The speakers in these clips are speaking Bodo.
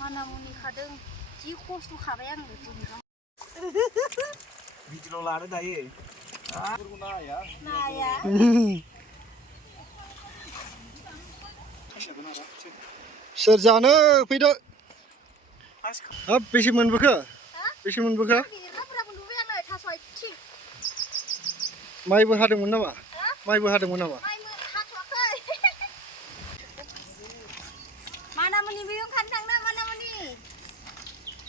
mana muni kadang ji खस्थ' खाबाय आङो दिनै भिडिअ लानो दायो नाया सोर जानो फैदो हाब बेसे मोनबोखो माइबो हादोंमोन नामा mana muni बियो खान थांना mana muni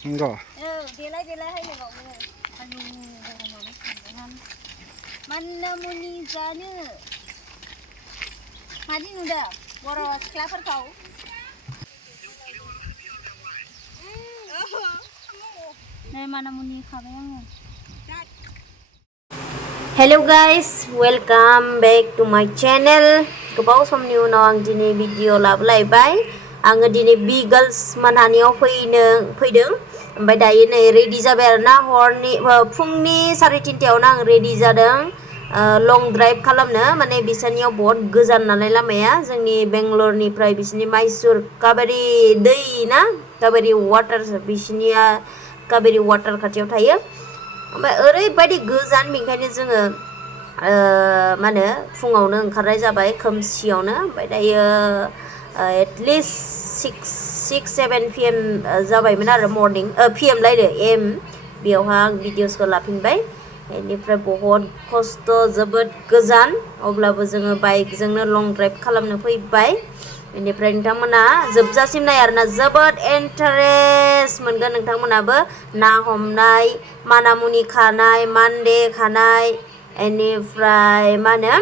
enggak देलाय हायनो बावनो आयु माने सानदों mana muni जानो मादि नुदों बर' सिख्लाफोरखौ नै mana muni खाबाय आङो Hello guys, welcome back to my channel. गोबाव समनि उनाव आं दिनै भिडिअ लाबोलायबाय आङो दिनै बिगल्स मोनानियाव फैदों ओमफ्राय दायो नै रेडि जाबाय आरोना हरनि फुंनि 3:30आवनो आं रेडि जादों लं ड्राइभ खालामनो माने बिसोरनियाव बहुत गोजान नालाय लामाया जोंनि बेंगलरनिफ्राय बिसोरनि माइसुर काबेरी दै ना काबेरी वाटार बिसोरनिया काबेरी वाटार खाथियाव थायो ओमफ्राय ओरैबायदि गोजान बेनिखायनो जोङो मा होनो फुङावनो ओंखारनाय जाबाय खोमसियावनो ओमफ्राय दायो एटलिस्ट 6-7 PM जाबायमोन आरो मर्निं PM लायदो एम बेयावहा आं भिडिअसखौ लाफिनबाय बेनिफ्राय बहुत खस्थ' जोबोद गोजान अब्लाबो जोङो बाइकजोंनो लं ड्राइभ खालामनो फैबाय बेनिफ्राय नोंथांमोना जोबजासिम नाय आरोना जोबोद इन्टारेस्ट मोनगोन नोंथांमोनाबो ना हमनाय माना मुनि खानाय मानदे खानाय बेनिफ्राय मा होनो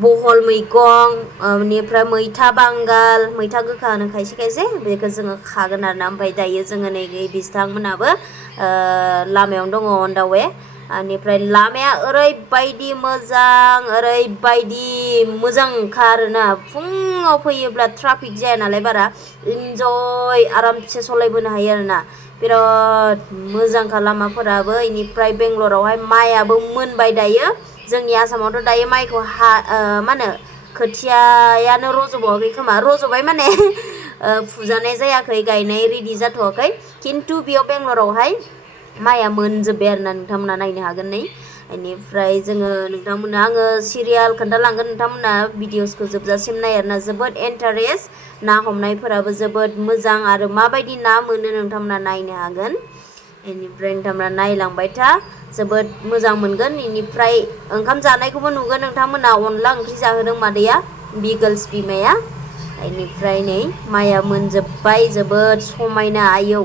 बहल मैगं बेनिफ्राय मैथा बांगाल मैथा गोखा होनो खायसे बेखौ जोङो खागोन आरोना ओमफ्राय दायो जोङो नै बिथांमोनाबो लामायावनो दङ अन दा वे बेनिफ्राय लामाया ओरैबायदि मोजांखा आरोना फुङाव फैयोब्ला ट्राफिक जाया नालाय बारा इन्जय आरामसे सलायबोनो हायो आरोना बिराद मोजांखा लामाफोराबो बेनिफ्राय बेंगलरावहाय माइयाबो मोनबाय दायो जोंनि आसामावथ' दायो माइखौ मा होनो खोथियायानो रज'बावाखै खोमा रज'बाय माने फुजानाय जायाखै गायनाय रेडि जाथ'वाखै खिन्थु बेयाव बेंगलरावहाय माइया मोनजोब्बाय आरोना नोंथांमोना नायनो हागोन नै बेनिफ्राय जोङो नोंथांमोना आङो सिरियाल खोन्थालांगोन नोंथांमोना भिडिअसखौ जोबजासिम नाय आरोना जोबोद इन्टारेस्ट ना हमनायफोराबो जोबोद मोजां आरो माबायदि ना मोनो नोंथांमोना नायनो हागोन बेनिफ्राय नोंथांमोना नायलांबाय था जोबोद मोजां मोनगोन बेनिफ्राय ओंखाम जानायखौबो नुगोन नोंथांमोना अनला ओंख्रि जाहोदों मादैया बिगल्स बिमाया बेनिफ्राय नै माइया मोनजोब्बाय जोबोद समायना आयौ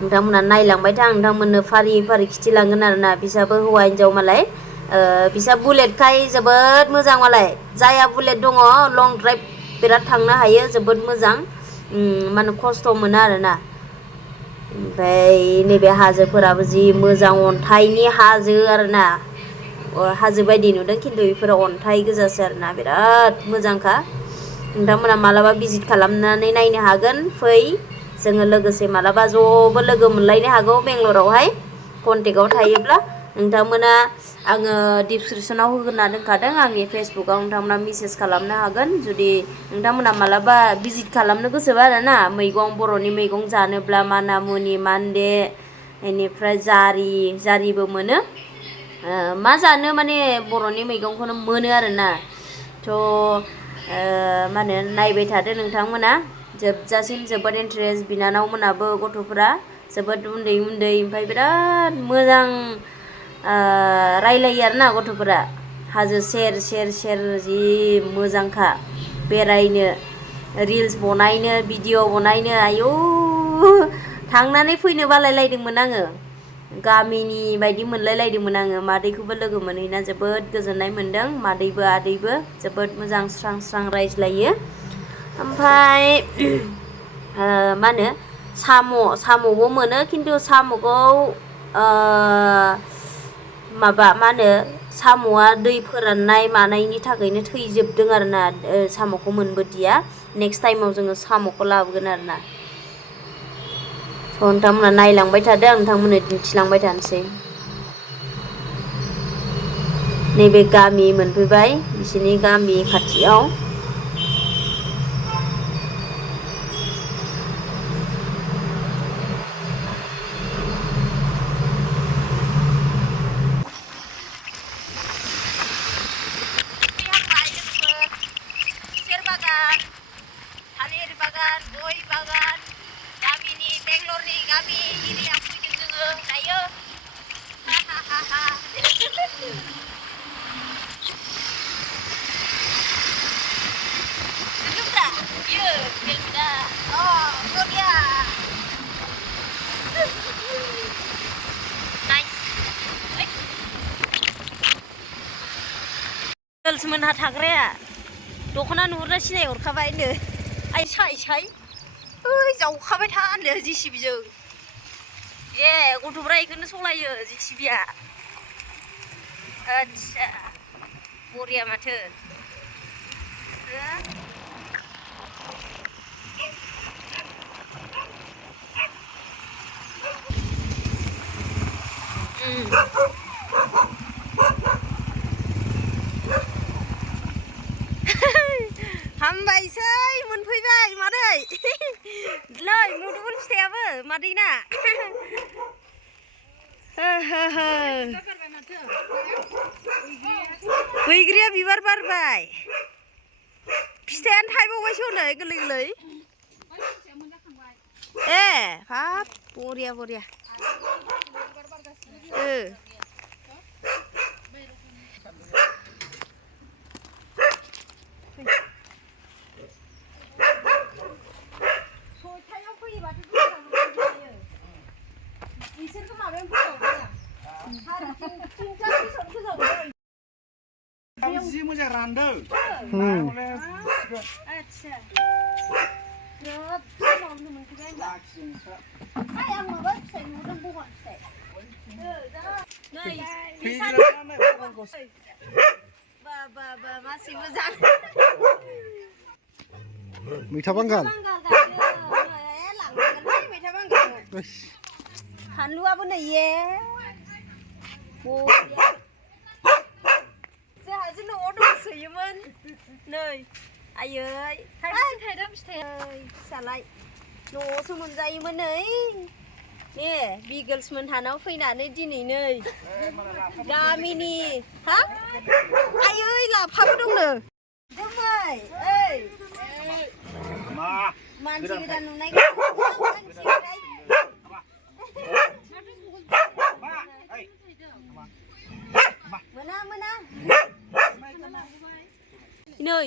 नोंथांमोना नायलांबाय था नोंथांमोननो फारि खिथिलांगोन आरोना बिसाबो हौवा हिन्जाव मालाय बिसा बुलेटखाय जोबोद मोजां मालाय जाया बुलेट दङ लं ड्राइभ बिराद थांनो हायो जोबोद मोजां माने खस्थ' मोना आरोना ओमफ्राय नैबे हाजोफोराबो जि मोजां अन्थाइनि हाजो आरोना हाजो बायदि नुदों खिन्थु बेफोरो अन्थाइ गोजासो आरोना बिराद मोजांखा नोंथांमोना मालाबा भिजिट खालामनानै नायनो हागोन फै जोङो लोगोसे मालाबा ज'बो लोगो मोनलायनो हागौ बेंगलरावहाय कन्टेक्टआव थायोब्ला नोंथांमोना आङो डिसक्रिपसनाव होग्रोना दोनखादों आंनि फेसबुकआव नोंथांमोना मेसेज खालामनो हागोन जुदि नोंथांमोना मालाबा भिजिट खालामनो गोसोबा आरोना मैगं बर'नि मैगं जानोब्ला माना मुनि मानदे बेनिफ्राय जारिबो मोनो मा जानो माने बर'नि मैगंखौनो मोनो आरोना थ' मा होनो नायबाय थादो नोंथांमोना जोबजासिम जोबोद इन्टारेस्ट बिनानावमोनाबो गथ'फोरा जोबोद उन्दै ओमफ्राय बिराद मोजां रायलायो आरोना गथ'फोरा हाजो सेर जि मोजांखा बेरायनो रिल्स बनायनो भिडिअ बनायनो आयौ थांनानै फैनो बालायलायदोंमोन आङो गामिनि बायदि मोनलायलायदोंमोन आङो मादैखौबो लोगो मोनहैना जोबोद गोजोननाय मोनदों मादैबो आदैबो जोबोद मोजां स्रां रायज्लायो ओमफ्राय मा होनो साम'बो मोनो खिन्थु साम'खौ माबा मा होनो साम'आ दै फोराननाय मानायनि थाखायनो थैजोबदों आरोना साम'खौ मोनबोदिया नेक्स्ट टाइमाव जोङो साम'खौ लाबोगोन आरोना नोंथांमोना नायलांबाय थादो आं नोंथांमोननो दिन्थिलांबाय थानोसै नैबे गामि मोनफैबाय बिसोरनि गामि खाथियाव bagan, goi bagan. Gaमिनि बेंगलरनि गामि एरिया फैदों जोङो दायो. हाहाहा. Kedua, ya, kedua. Oh, Sonia. Nice. Girls मोनहा थाग्राया दख'ना नुहुरना सिनाय हरखाबाय नो. आइ साय. ओइ जावखाबाय था होनदो जिसिबिजों. गथ'फ्रा इखौनो सलायो जिसिबिया. आच्छा. बरिया माथो. हामबायसै मोनफैबाय मादै. नै मुदुफुल फिथाइयाबो मादैना. बैग्रिया बिबार बारबाय. फिथाइयानो थाइबावबायसो हनै गोरलै. हाब बरिया. जि मोजां रानदों. आच्छा. ग्रोब सानावनो मोनफैबाय होनबा. आं माबा फिथाइ नुदों बहल फिथाइ. नै बा मासि मोजां. मैथा बांगाल. लांनांगोनहाय मैथा बांगाल. फानलुआबो नै बरिया. जोंहासो न'आव दंसोयोमोन. नै आयै थाइदाम फिथाइ फिसालाय न'आवसो मोनजायोमोन नै. ने बिगोल्स मोनहानाव फैनानै दिनै नै गामिनि आयै लाफाबो दंनो. गुमै मानसि गोदान नुनाय मोना नै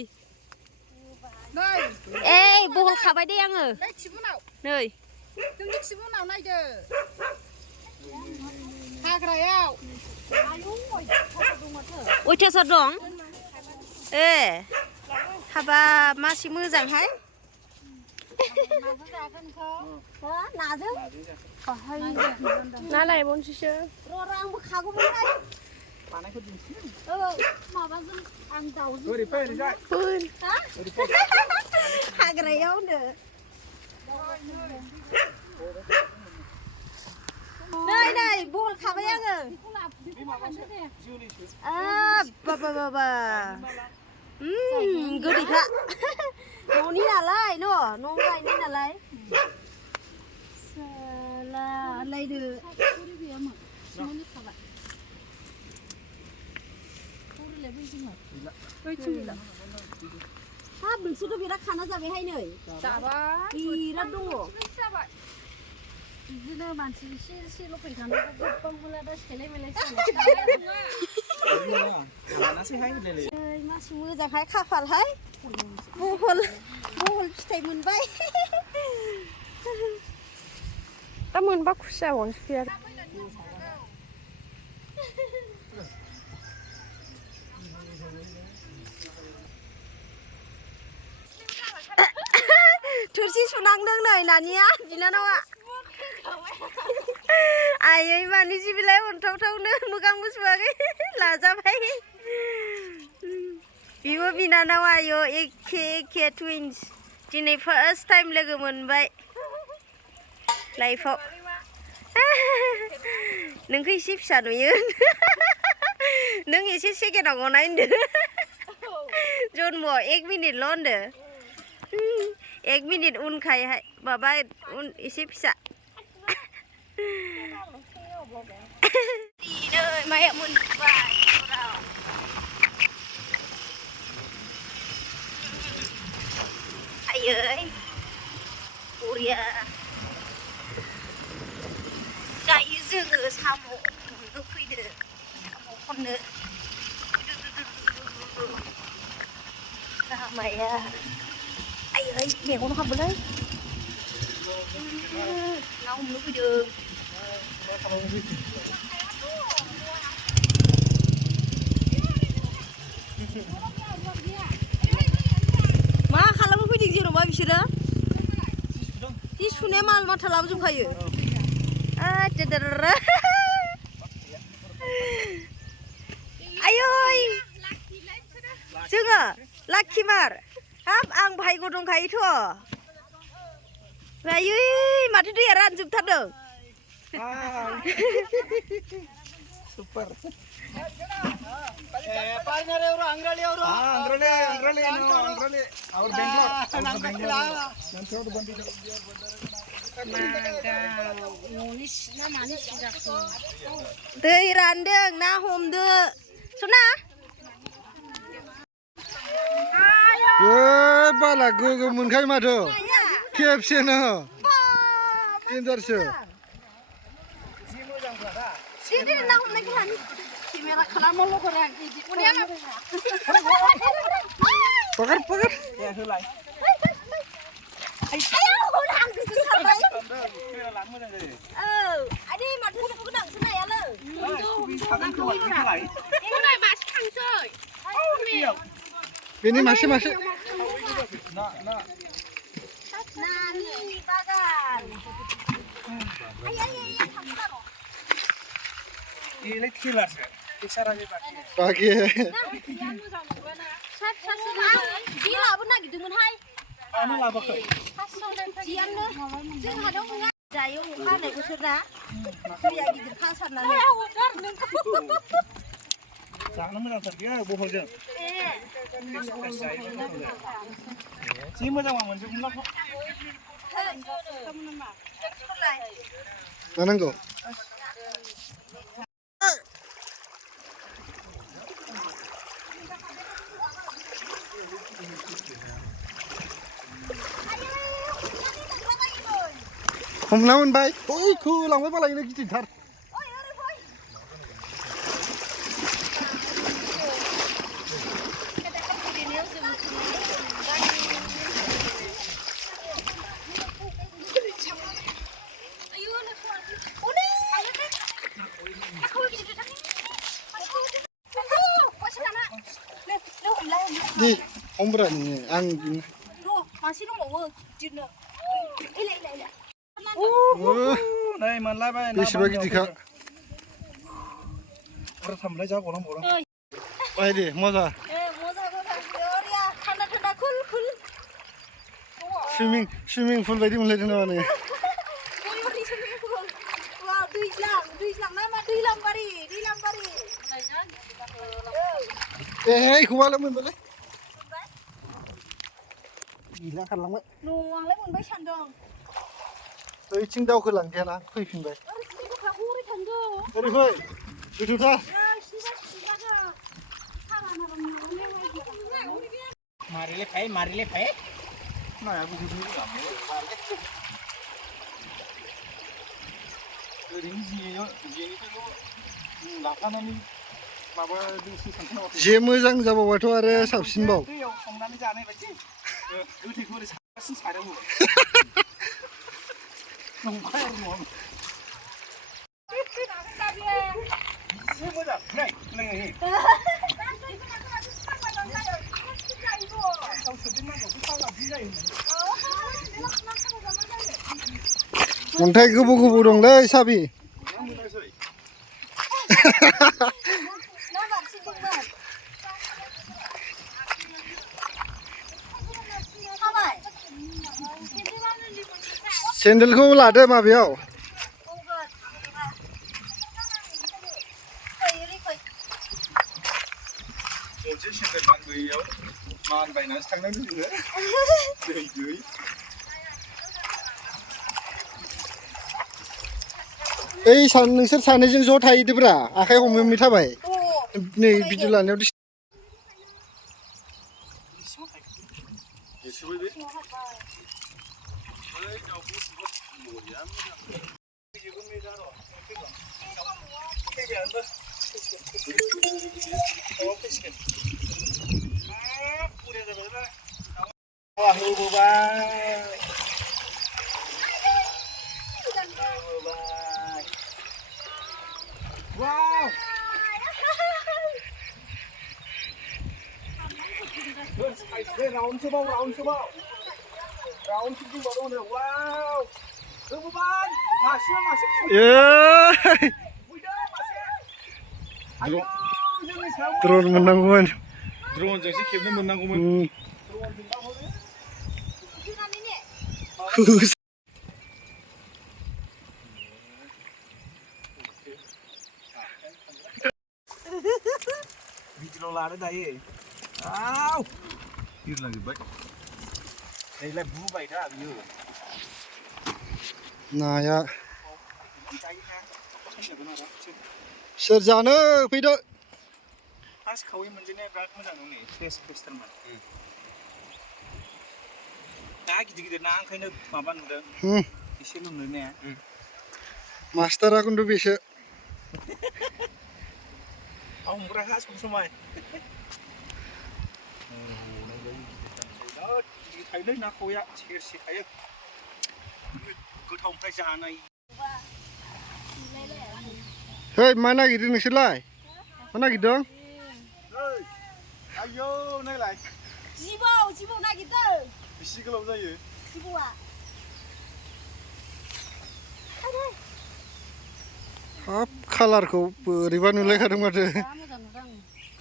बहल खाबाय दे आङो. नै जोंनि थिबुनाव नायदो हाग्रायाव अयथासार दं. हाबा मासि मोजांहाय. नाजों ना लायबावनोसैसो. आंबो खागौमोनहाय. माबाजों आं दाउजों हाग्रायावनो. नै बहल खाबाय आङो. बाबा गोदैखा. न'नि नालाय न'आव गायनाय नालाय. लायदो. हाब नोंसोरथ' बिराद खाना जाबायहाय नै. बिराद दङ. बिदिनो मानसि एसेल' फैखानांगौ गोबां मोला दा सेलाय मासि मोजांहाय खाफालहाय. बहल फिथाइ मोनबाय. दा मोनबा खुसि जाबावनोसै आरो. थोरसि सुनांदों नै नानिया बिनानावा. आयै मानि जिबिलाय अनथावथावनो मोखांबो सुवाखै लाजाबाय. बिबो बिनानाव आयौ एखे टुइन्स. दिनै फार्स्ट टाइम लोगो मोनबाय लाइफआव. नोंखौ एसे फिसा नुयो. नों एसे सेकेन्डआव गनाय होनदो. जन्मआव 1 मिनिटल' होनदो. 1 मिनिट उनखायहाय माबा एसे फिसा. माया मोनबाय. आयै गैया दायो जोङो साम' मोननो फैदो साम' खननो लामाया आयै मेगन हाबोलै ना हमनो फैदों मा खालामनो फैदों जेन'बा बिसोरो जि सुनाया माल माथा लाबोजोबखायो आयै जोङो लाखिमार हाब आं भाग्य दंखायोथ' आयै माथो दैया रानजोबथारदों Super. partner euro angrali euro Angrali our Bengal nanti orang bantu दै रानदों ना हमदो सना बाला गोगो मोनखायो माथो खेबसेनो देन्जारसो सिदि ना हमनायखौ लानि केमेरा खालामो लोगोरा पकड़ पकड़ ya helai ayo lang gitu sampai kira lang mo na deh adi matu ko nang senaya lo helai masih kangcoy ini masih na nani bagan ayo ini kira sih kisah aja pagi dia pun lagi dengan hai anu lah bakal jian lo जों हादाव नङा जायो अखा हानाय बोथोरना दैया गिदिर खासारनानै जानो मोजांथार बेयो बहलजों जि मोजां मोनजोबमोन ना जानांगौ हमना मोनबाय ओइ खोलांबाय बालायनो गिदिरथार di homब्रा नोङो आं masih dong mau jinno नै मोनलायबाय बेसेबा गिदिरखा आरो थामलाय जा गरम बायदि मजा ya थान्दा खुल स्विमिं पुल बायदि मोनलायदों नामा नोङो wah दैज्लां ना मा दैलांबारि एखौबालाय मोनबायलै गैला खारलांबाय न'आंलाय मोनबाय सानदों ओइथिं दावखोलांदियाना फैफिनबाय ओरै फै गोथौथार मारिले फाय नाया बुजि ओरैनो जेनिफ्रायल' लाफानानै माबा दैसो सानखानांगौ जे मोजां जाबावबाथ' आरो साबसिनबाव दैयाव संनानै जानाय बायदि गोथैखौ ओरै साबसिन सारायाव नंखाय आरो न'आव जि मोजां नै लोङै अन्थाइ गोबौ दंलै साबि सेन्देलखौ लादो माबायाव मोनसे सेन्देल गानबोयैयाव मानबायनानैसो थांनांगौ जोङो दै ओइ नोंसोर सानैजों ज' थाहैदोब्रा आखाइ हममै थाबाय नै भिडिअ लानायाव Wow! Round sebau. Round sini baru nih. Wow! Kebeban. Masih. Yeay. Ayo, jangan sama. Drone menangguman. Drone jangan sih kayaknya menangguman. Video lari dah ye. Aw. Ir lagi baik. Đây là bú bày đó như. नाया सोर जानो फैदो फार्स्ट खावै मोनजेननाया बिराद मोजां नङा टेस्ट थारमोन ना गिदिर ना ओंखायनो माबा नुदों एसे नुनाया मास्टारा खिन्थु बेसो हमग्राखा सब समाय थायोलै ना खावैया सेरसे थायो गोथाव ओमफ्राय जानाय Hei, मा नागिरदों नोंसोरलाय? मा नागिरदों? आयौ नायलाय जिबौ नागिरदों बेसे गोलाव जायो जिबौआ हाब कालारखौ बोरैबा नुलायखादों माथो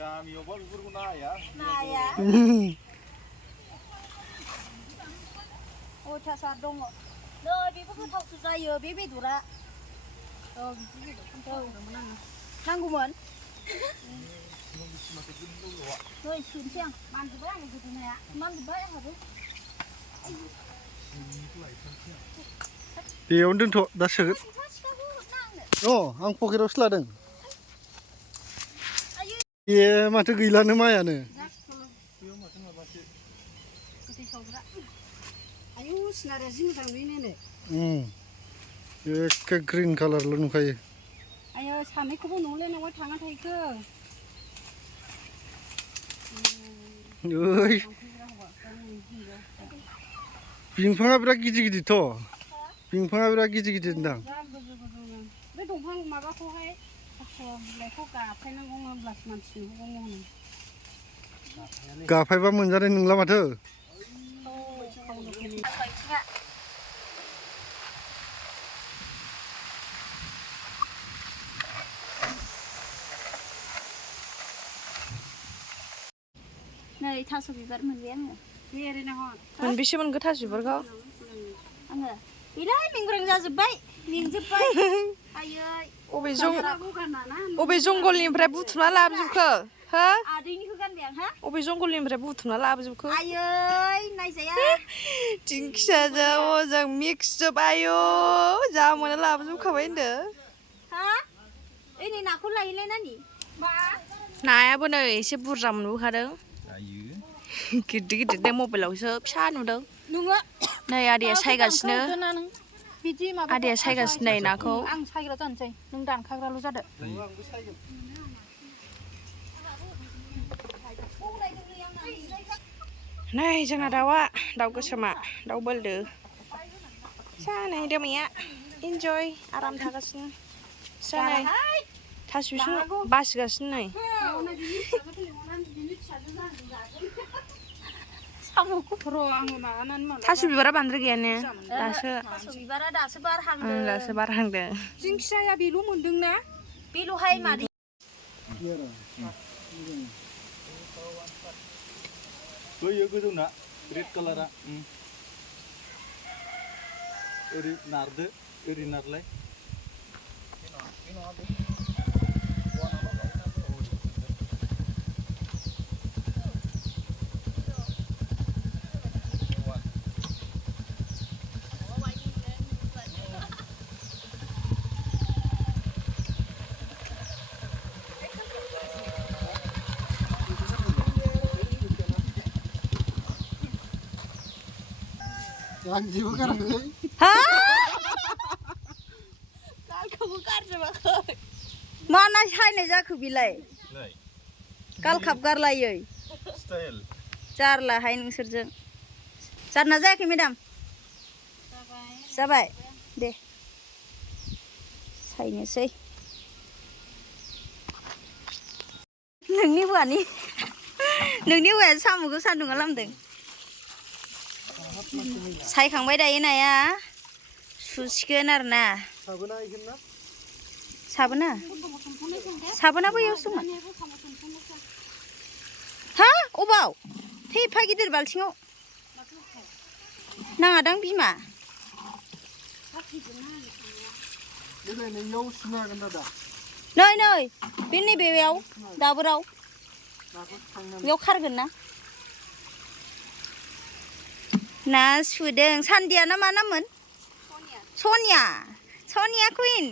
गामियावबा बेफोरखौ नाया अयथासार दङ नै बेबो गोथावसो जायो बे बेदरा बिदि बेदरखौनो नांगौमोन नै सोनोसै आं मानजोब्बाय आङो गोदोनाया मानजोब्बाय आंहाबो बेयावनो दोनथ' दा सोगोन आं पकेटावसो लादों ए माथो गैलानो मायानो आयु सिनारिया जि मोजां नुयोनो एखे ग्रिन कालारल' नुखायो आयो सानैखौबो न'ले न'आव थाङा थाइखो ओइ बिफाङा बिराद गिदिर बिफाङा बिराद गिदिर होनदां बे दंफां माबाखौहाय बिलाइखौ गाफायनांगौ होनब्लासो मानसिनो हवगौ गाफायबा मोनजानाय नंला माथो नै थास' बिबार मोनबाय आङो ओरैनो हर मोनबेसे मोनखो थास' बिबारखौ आङो बेलाय मेंग्रां जाजोब्बाय मेंजोब्बाय आयै अबे जंगलनिफ्राय बुथुमना लाबोजोबखो हो आदैनिखौ गानबाय आं हा अबे जंगलनिफ्राय बुथुमना लाबोजोबखो आयै नायजाया दिंखियाजों अजों मिक्स जोब आयौ जा मोना लाबोजोबखाबाय होनदों हा ओइ नै नाखौ लायैलाय नानि नायाबो नै एसे बुरजा मोनबोखादों गिदिर मबाइलावसो फिसा नुदों नोङो नै आदैया सायगासिनो बिदि आदैया सायगासिनो नै नाखौ आं सायग्रा जानोसै नों दानखाग्राल' जादो नै जोंना दाउआ दाउ गोसोमा दाउ बोलदो सानै दोमैया इन्जय आराम थागासिनो सानै थास' बिसं बासिगासिनो नै थास' बिबारा बांद्राय गैयानो दासो थास' बिबारा दासो बारहांदों दासो बारहांदों दिंखियाया बेल' मोनदोंना बेल'हाय मादै बैयो गोजौना रेड कालारा ओरै नारदो ओरै नारलाय आं जेबो गाराखै हा गालखाबो गारजोबाखै माना सायनाय जाखो बिलाय गालखाब गारलायै स्टाइल जारलाहाय नोंसोरजों जारना जायाखै मेडाम जाबाय दे सायनोसै नोंनि हौवाया साम'खौ सान्दुंआव लामदों सायखांबाय दायो नाया सुसिगोन आरोना साबोना बैयावसो दंमोन हा अबाव थै एफा गिदिर बाल्थिङाव नाङादां बिमा नै बे नैबेयाव दाबोराव बेयाव खारगोन ना ना सुदों सान्दिया ना मा नाममोन सनिया कुइन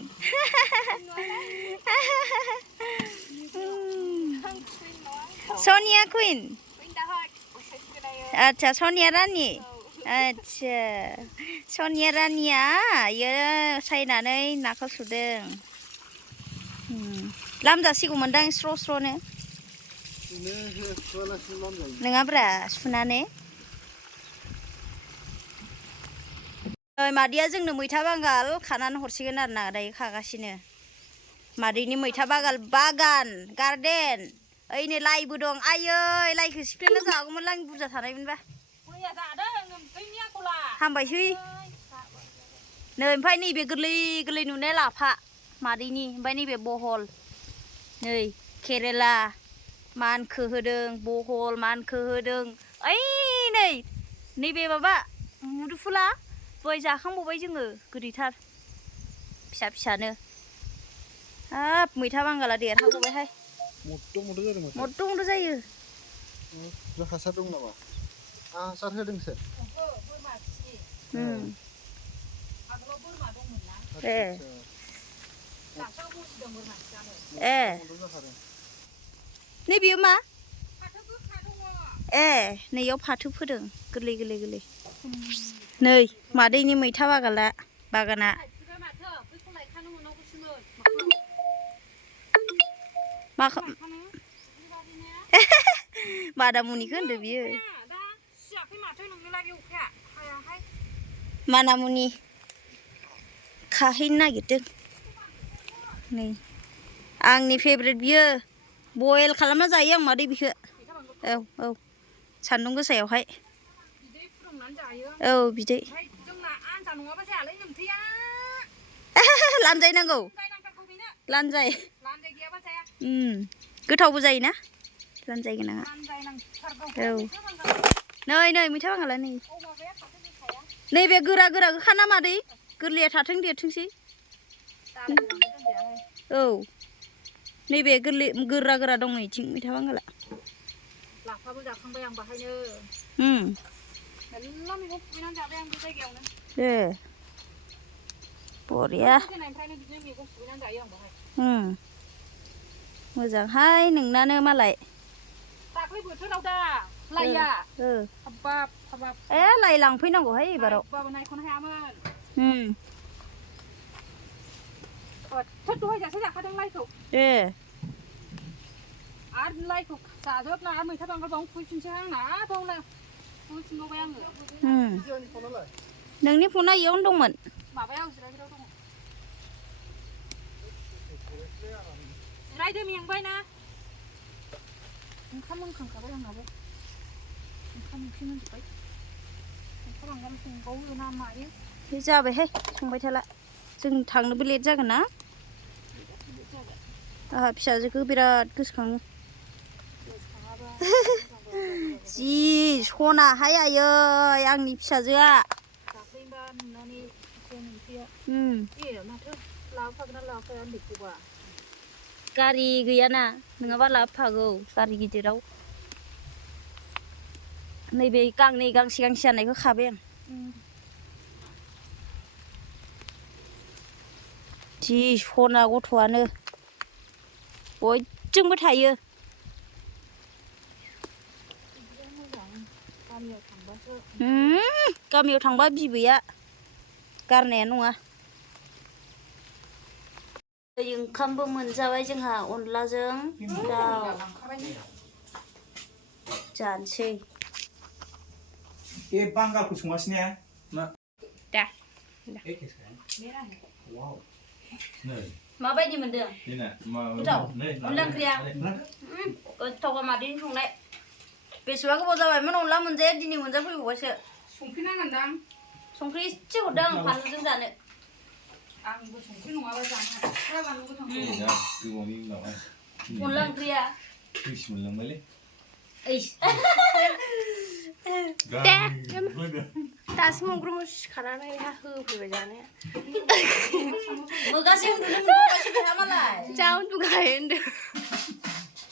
सनिया कुइन अच्छा सनिया रानी अच्छा सनिया रानिया इयो सायनानै नाखौ सुदों लामजासिगौमोनदां स्र' स्र'नो नङाब्रा सुनानै मादैया जोंनो मैथा बांगाल खानानै हरसिगोन आरो ना दायो खागासिनो मादैनि मैथा बागान गार्डेन ओइनै लाइबो दं आयै लाइखौ सिफ्लेना जागौमोन आं बुरजा थानायमोनबा हामबायसै नै ओमफ्राय नैबे गोरलै गोरलै नुनाय लाफा मादैनि ओमफ्राय नैबे बहल नै केरेला मानखो होदों बहल मानखो होदों ओइ नैबे माबा मुदुफुला दहाय जाखांबावबाय जोङो गोदैथार फिसा फिसानो हाब मैथा बांगाला देरहागौबायहाय मद' जायो हासार दं नामा हासार होदोंसो नैबेयो मा नैयाव फाथो फोदों गोरलै गोरलै नै मादैनि मैथा बागाना मानामुनिखौ होनदो बियो मानामुनि खाहैनो नागिरदों नै आंनि फेभरेट बियो बयल खालामना जायो आं मादै बिखौ औ सान्दुं गोसायावहाय औ बिदै लानजायनांगौ लानजाय गोथावबो जायोना लानजाय गोनाङा औ नै मैथा बांगाला नैबे गोरा खाना मादै गोरलैया थाथों देरथोंसै औ नैबे गोरलै गोरा दं नैथिं मैथा बांगाला लाफाबो जाखांबाय आं बाहायनो मेरला मैगं खुबैनानै जाबाय आं बे जायगायावनो बरिया मोजांहाय नोंनानो मालाय दाख्लै बोथोराव दा लाइया हाबाब लाइ लांफैनांगौहाय एबाराव नायख'नो हायामोन दहायजासो जाखादों लाइखौ आरो लाइखौ जाजोबना आरो मैथा बांगाल बावनो खुबैफिनसै आंना बावनो खुबैफिनबावबाय आङो नोंनि फना इयावनो दंमोन माबायाव जिरायग्रायाव दङ जिरायदो मेंबायना ओंखाम मोनखांखाबाय आंनाबो ओंखाम ओंख्रि मोनजोब्बाय मैथा बांगाल संबावो ना मायो जाबायहाय संबाय थाला जों थांनोबो लेट जागोन ना आंहा फिसाजोखौ बिराद गोसोखाङो जि सनाहाय आयै आंनि फिसाजोआ गारि गैयाना नङाबा लाबोफागौ गारि गिदिराव नैबे गांनै गांसे जानायखौ खाबाय आं जि सना गथ'आनो बयजोंबो थायो गामियाव थांबा बिबैया गारनाया नङा ओंखामबो मोनजाबाय जोंहा अनलाजों दाउ जानोसै ए बांगालखौ संगासिनो ने मा दा वाव नै माबायदि मोनदों बेना मा गोथाव अनला ओंख्रिया गोथावबा मादैनि संनाय बेसेबा गोबाव जाबायमोन अनला मोनजाया दिनै मोनजाफैबावबायसो संख्रि नांगोनदां संख्रि एसे हरदों आं फानलुजों जानो आंबो संख्रि नङाबा जानो हाया बानलु गोथांखौ गोबावनि उनावहाय अनला ओंख्रिया थैस मोनलांबायलै दासो मोनग्रोमो सिखारनानै होफैबाय जानाया मोगासे उन्दुनो मोनबावबायसो बेहा मालाय जा उन्दुगायो होनदों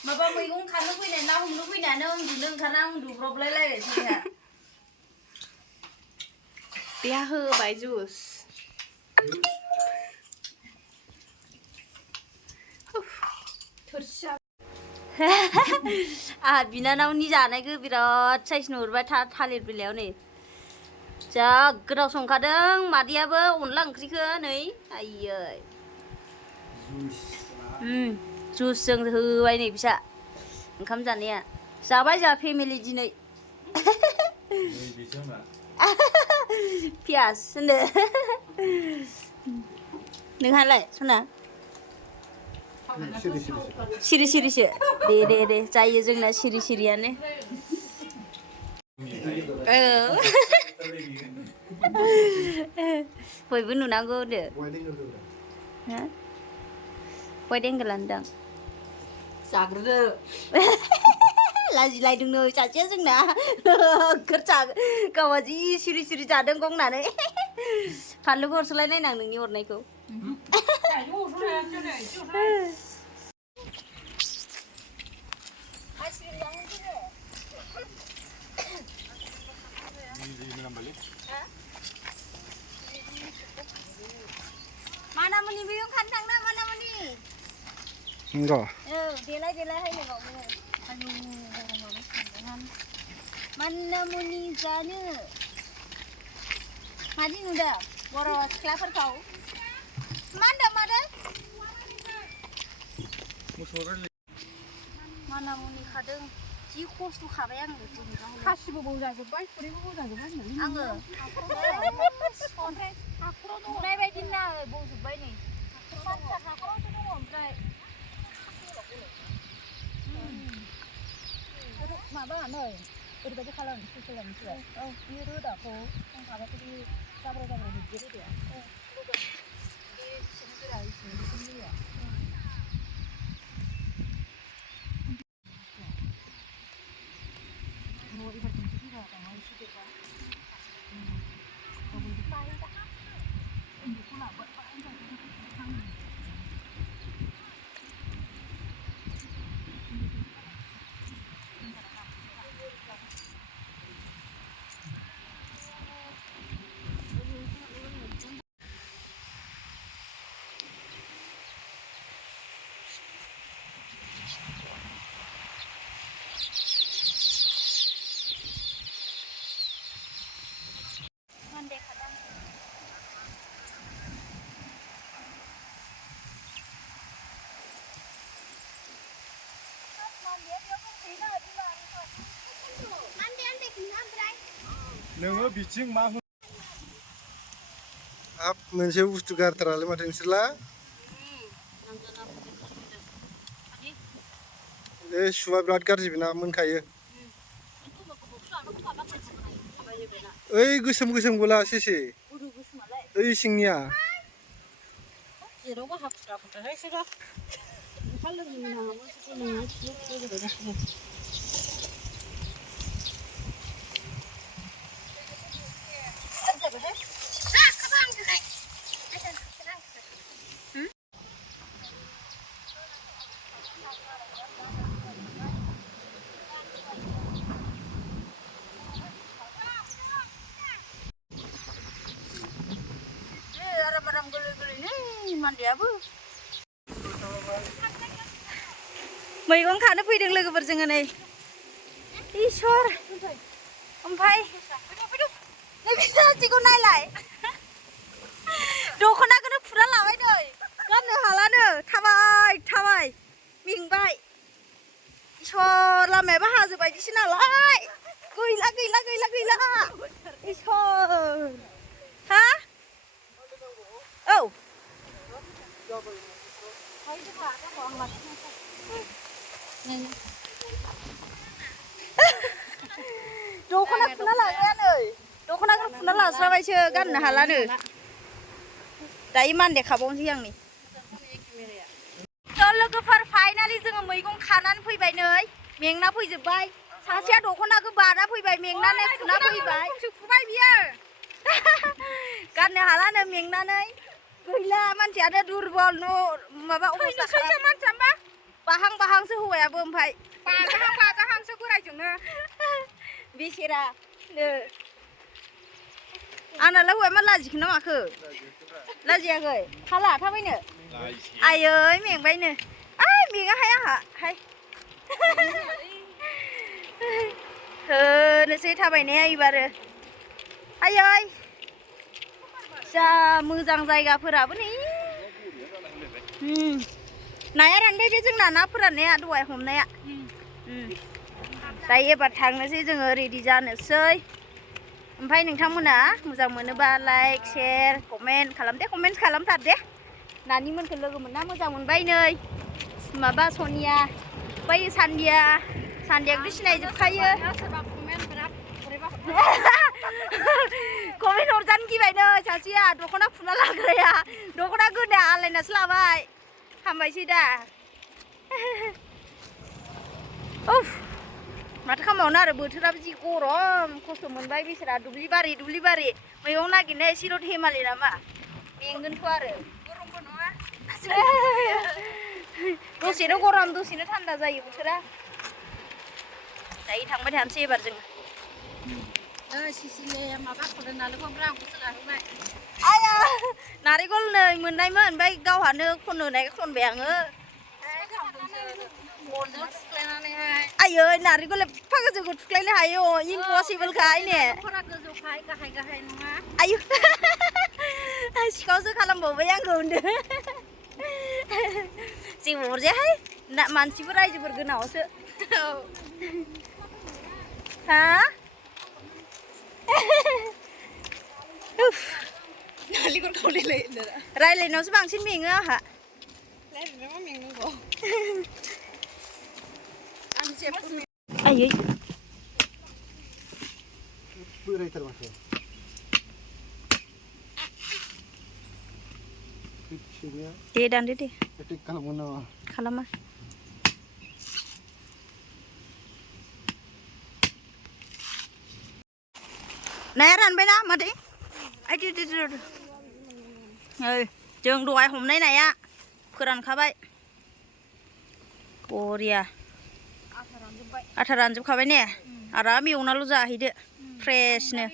माबा मैगं खानो फैनाय ना हमनो फैनानै उन्दुनो ओंखारना उन्दुब्रबलायलायबायसो बेहा होबाय जुस थोरसिया आहा बिनानावनि जानायखौ बिराद साइस नुहुरबाय थालिर बिलाइयाव नै जा गोथाव संखादों मादैयाबो अनला ओंख्रिखौ नै आयै जुसजों होबाय नै बिसा ओंखाम जानाया जाबाय जोंहा फेमिलि दिनै पियास होनो नोंहालाय सना सिरि सिरिसो दे जायो जोंना सिरि सिरियानो बयबो नुनांगौ होनो वाइट एंगेल होनदां जाग्रोदो लाजिलायदों नै सासेया जोंना गावा जि सिरि सिरि जादों गंनानै फानलुखौ हरसोलायनायनां नोंनि हरनायखौ mana muni biyong kantang na mana muni enggak delay hay nggak mau aduh mana muni jane madi udah boros klaver kau mana mana muni kadang ji खस्थ' खाबाय आङो खासिबो बौजाजोब्बाय खुरैबो बौजाजोब्बाय आङो हाखराव दंनाय बायदि ना बौजोब्बाय नै हाखरावसो दङ ओमफ्राय माबा नै ओरैबायदि खालामनोसै औ बे रोदाखौ माबाखौ बे जाब्रा बिदि रोदाया बे एसेनो गोरा एसेनो गोरा नोङो बिथिं मा हाब मोनसे बुस्थु गारथारालै माथो नोंसोरला बे सुआ बिराद गाज्रि बेना मोनखायो ओइ गोसोम गोला सेसे ओइ सिंनिया जेरावबो हाखुदाखुदाहाय सोरा ओंखाम लोंनो नाङामोन नोङो मैगं खानो फैदों लोगोफोर जोङो नै इसोर ओमफ्राय नैबेखौ नायलाय दख'नाखौनो फुरा लाबाय नै गाननो हालानो थाबाय मेंबाय इसर लामायाबो हाजो बायदिसो नालाय गैला इसर हा औ दख'ना फुना लाग्राया नै दख'नाखौ फुना लास्राबायसो गाननो हालानो दायो मानदे खाबावनोसै आंनि लोगोफोर फाइनालि जोङो मैगं खानानै फैबाय नै मेंना फैजोबबाय सासेया दख'नाखौ बाना फैबाय मेंनानै फुना फैबाय फुबाय बियो गाननो हालानो मेंनानै गैला मानसियानो दुरबल न' माबा अबस्था बाहांसो हौवायाबो ओमफ्राय बाजाहांसो बोरायजोंनो बेसेरा आंनालाय हौवाया मा लाजिखो ना माखो लाजियाखै हाला थाबायनो आयै मेंबायनो मेङाहाय आंहा हाय होनोसै थाबायनाया एबारो आयै जा मोजां जायगाफोराबो नै नाया रानबाय बे जोंना ना फोराननाया दहाय हमनाया दायो एबार थांनोसै जोङो रेडि जानोसै ओमफ्राय नोंथांमोना मोजां मोनोबा लाइक शेयार कमेन्ट खालामदे कमेन्ट खालामथार दे नानि मोनखौ लोगो मोनना मोजां मोनबाय नै माबा सनिया बै सान्दियाखौथ' सिनायजोबखायो कमेन्ट हरजानो गिबाय नै सासेया दख'ना फुना लाग्राया दख'ना गोदा आलायनासो लाबाय हामबायसै दा उफ माथो खालामबावनो आरो बोथोराबो जि गरम खस्थ' मोनबाय बेसेरा दुब्लि बारि मैगं नागिरनो एसेल' धेमालि नामा मेंगोनथ' आरो गरमबो नङा दसेनो गरम दसेनो थान्दा जायो बोथोरा दायो थांबाय थानोसै एबार जोङो आया नारेंखल नै मोननायमोन ओमफ्राय गावहानो खननो होनायखाय खनबाय आङो आयै नारेंखल एफा गोजौखौ थुख्लायनो हायो इम्पसिबोलखाय ने आयु सिखावसो खालामबावबाय आंखौ होनदों जेबो अरजायाहाय मानसिफोर रायजोफोर गोनाङावसो हा रायलायनायावसो बांसिन मेङो आंहा आयै बोरायथार माथो दे दानदो दे एटेक खालामगोन नामा खालामा नाया रानबायना मादै जों दहाय हमनाय नाया फोरानखाबाय बरिया आथा रानजोबखाबाय ने आराम एवनाल' जाहैदो फ्रेशनो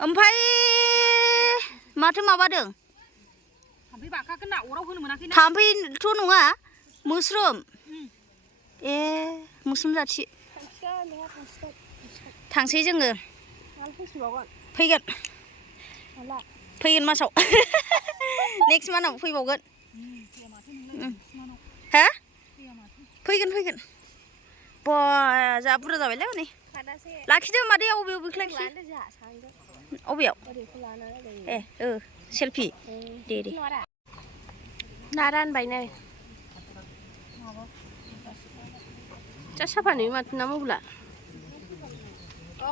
ओमफ्राय माथो माबादों थाम्फैथ' नङा मोस्रोम ए मोस्रोम जाथि थांसै जोङो फैगोन मासाव नेक्स्ट मान्थआव फैबावगोन हा फैगोन बा जा बुरजा जाबायलै हनै लाखिदो मादै अबेखौ लाखियो अबेयाव ए सेल्फि दे ना रानबाय नै जा साफा नुयो माथो ना मबाइला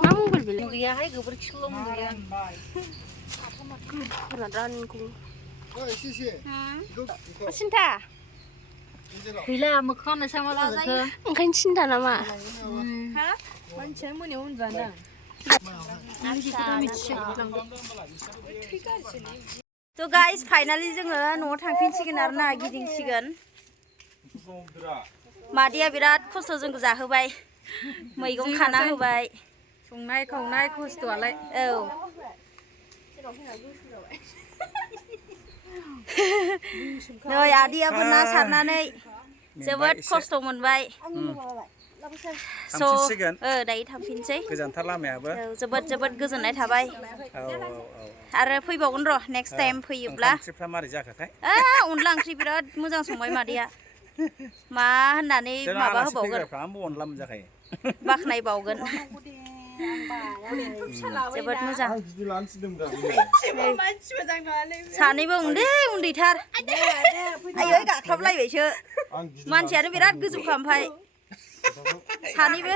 मा मबाइल बेलाय गैयाहाय गोबोरखिखौल' नुयो रानगौ सिन्था गैला मोखाङानो सामा जाजोबखो ओंखायनो सिन्था नामा मानसिया मोनायाव उन्दुआदां थ' गाइस फाइनालि जोङो न'आव थांफिनसिगोन आरो ना गिदिंसिगोन मादैया बिराद खस्थ' जोंखौ जाहोबाय मैगं खाना होबाय संनाय खावनाय खस्थ'आलाय औ नै आदैयाबो ना सारनानै जोबोद खस्थ' मोनबाय थांफिनसिगोन दायो थांफिनसै गोजानथार लामायाबो जोबोद गोजोननाय थाबाय आरो फैबावगोन र' नेक्स्ट टाइम फैयोब्ला ओंख्रिफ्रा मारै जाखोथाय अनला ओंख्रि बिराद मोजां संबाय मादैया मा होननानै माबा होबावगोन अनला मोनजाखायो बाख्नायबावगोन जोबोद मोजां सानैबो उन्दैथार आयै गाख्लाबलायबायसो मानसियानो बिराद गोजौखा ओमफ्राय सानैबो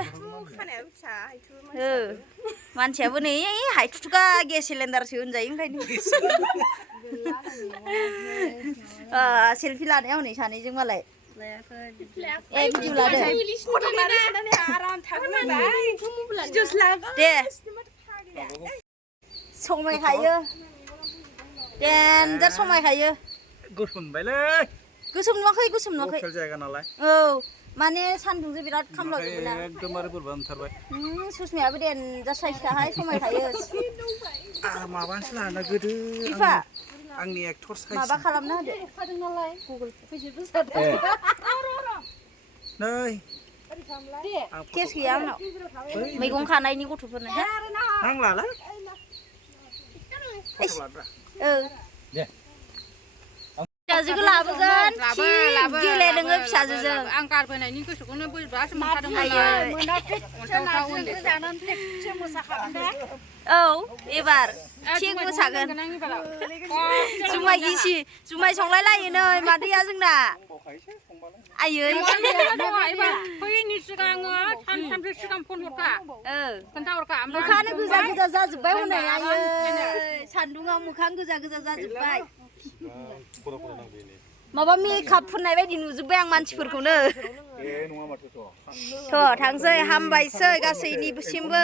मानसियाबो नै हायथुथुखा गेस सिलिन्डारसो होनजायो ओंखायनो सेलफि लानायाव हनै सानैजों मालाय भिडिअ लादो दे समायखायो देनजार समायखायो गोसोम मोनबायलै गोसोम नुवाखै जायगा नालाय माने सान्दुंजों बिराद खामलावजोबोना एकदमबारे बोरैबा मोनथारबाय सुसमायाबो देनजार साइजखाहाय समायखायो माबानोसो लाना गोदो बिफा आंनि एक्टर साइज माबा खालामना होदो नै केस गैया आंनाव मैगं खानायनि गथ'फोरनो नांलालै फिसाजोखौ लाबोगोन गेले नोङो फिसाजोजों आं गारबोनायनि गोसोखौनो बोरैबासो मोनखादों एबार थिग मोसागोन जुमाय गिसि जुमाय संलाय लायो नै मादैया जोंना आयै फैयैनि सिगां सानथामसो सिगां फन हरखा खोन्थाहरखा मोखाङानो गोजा जाजोब्बाय हनै आयै सान्दुङाव मोखां गोजा जाजोब्बाय माबा मेकआप फुननाय बायदि नुजोब्बाय आं मानसिफोरखौनो थ' थांसै हामबायसै गासैनिसिमबो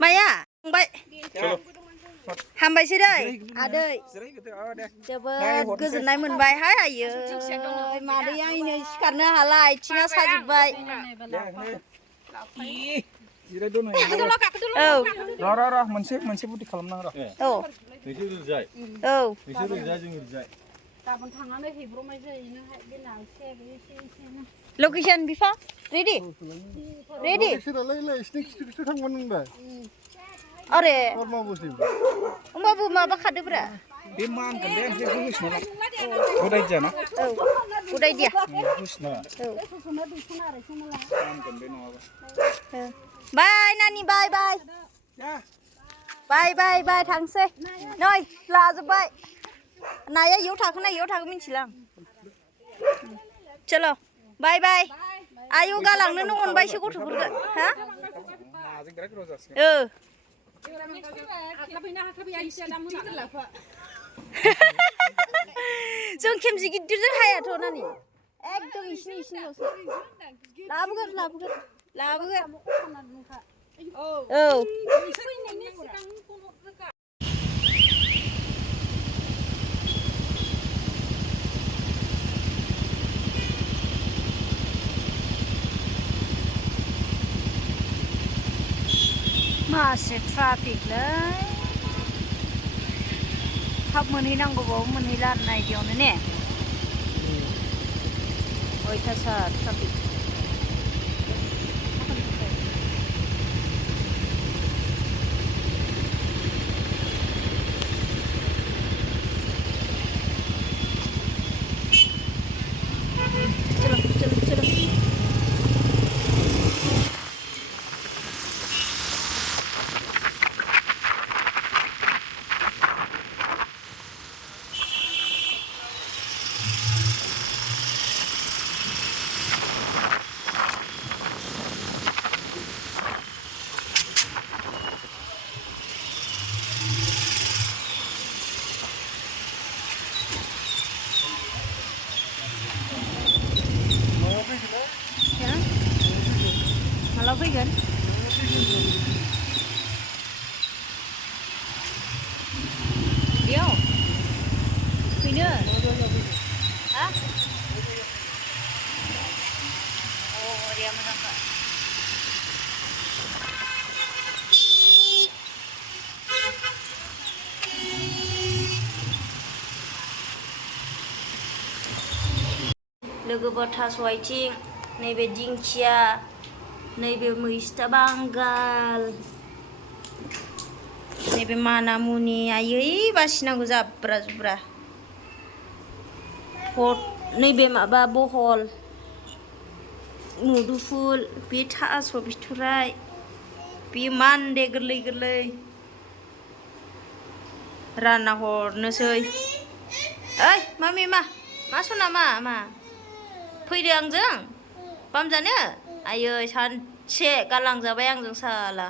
माया फंबाय हामबायसै दै आदै जोबोद गोजोननाय मोनबाय हाय आयै मादैया आंनो सिखारनो हाला आथिङा साजोब्बाय मोनसे बुद्धि खालामना र' गाबोन थांनानै हैब्रबनाय जायो बे नाखौ लकेसन बिफा रेडि अरे होमबाबो माबा खादोब्रा बे मानगोन दे ओमफ्राय होसोना गुड आइडिया ना गुड आइडिया होसोना मानगोन बे नङाबा बाय नानि बाय थांसै नै लाजोब्बाय नाया इयाव थाखोना इयाव थाखो मिथिला आं चलो बाय आयौ गालांनोनो अनबायसो गथ'फोरखौ हा जों खेमसे गिदिरजों हायाथ' नानि एकदम इसिनिल'सो लाबोगोन मासे ट्राफिकलै थाब मोनहैनांगौबाबो मोनहैला आरोना इदियावनो ने अयथासार ट्राफिक चलो माला फैगोन बेयाव फैनो हा ओरैया मोजांखा लोगोफोर थास' आथिं नैबे दिंखिया नैबे मैस्था बांगाल नैबे माना मुनि आयै बासिनांगौ जाब्रा जुब्रा नैबे माबा बहल मुदुफुल बे थास' बिथराइ बे मान्दे गोरलै गोरलै रानना हरनोसै ओइ मामि मा सना मा फैदो आंजों बाम जानो आयै सानसे गालांजाबाय आंजों साला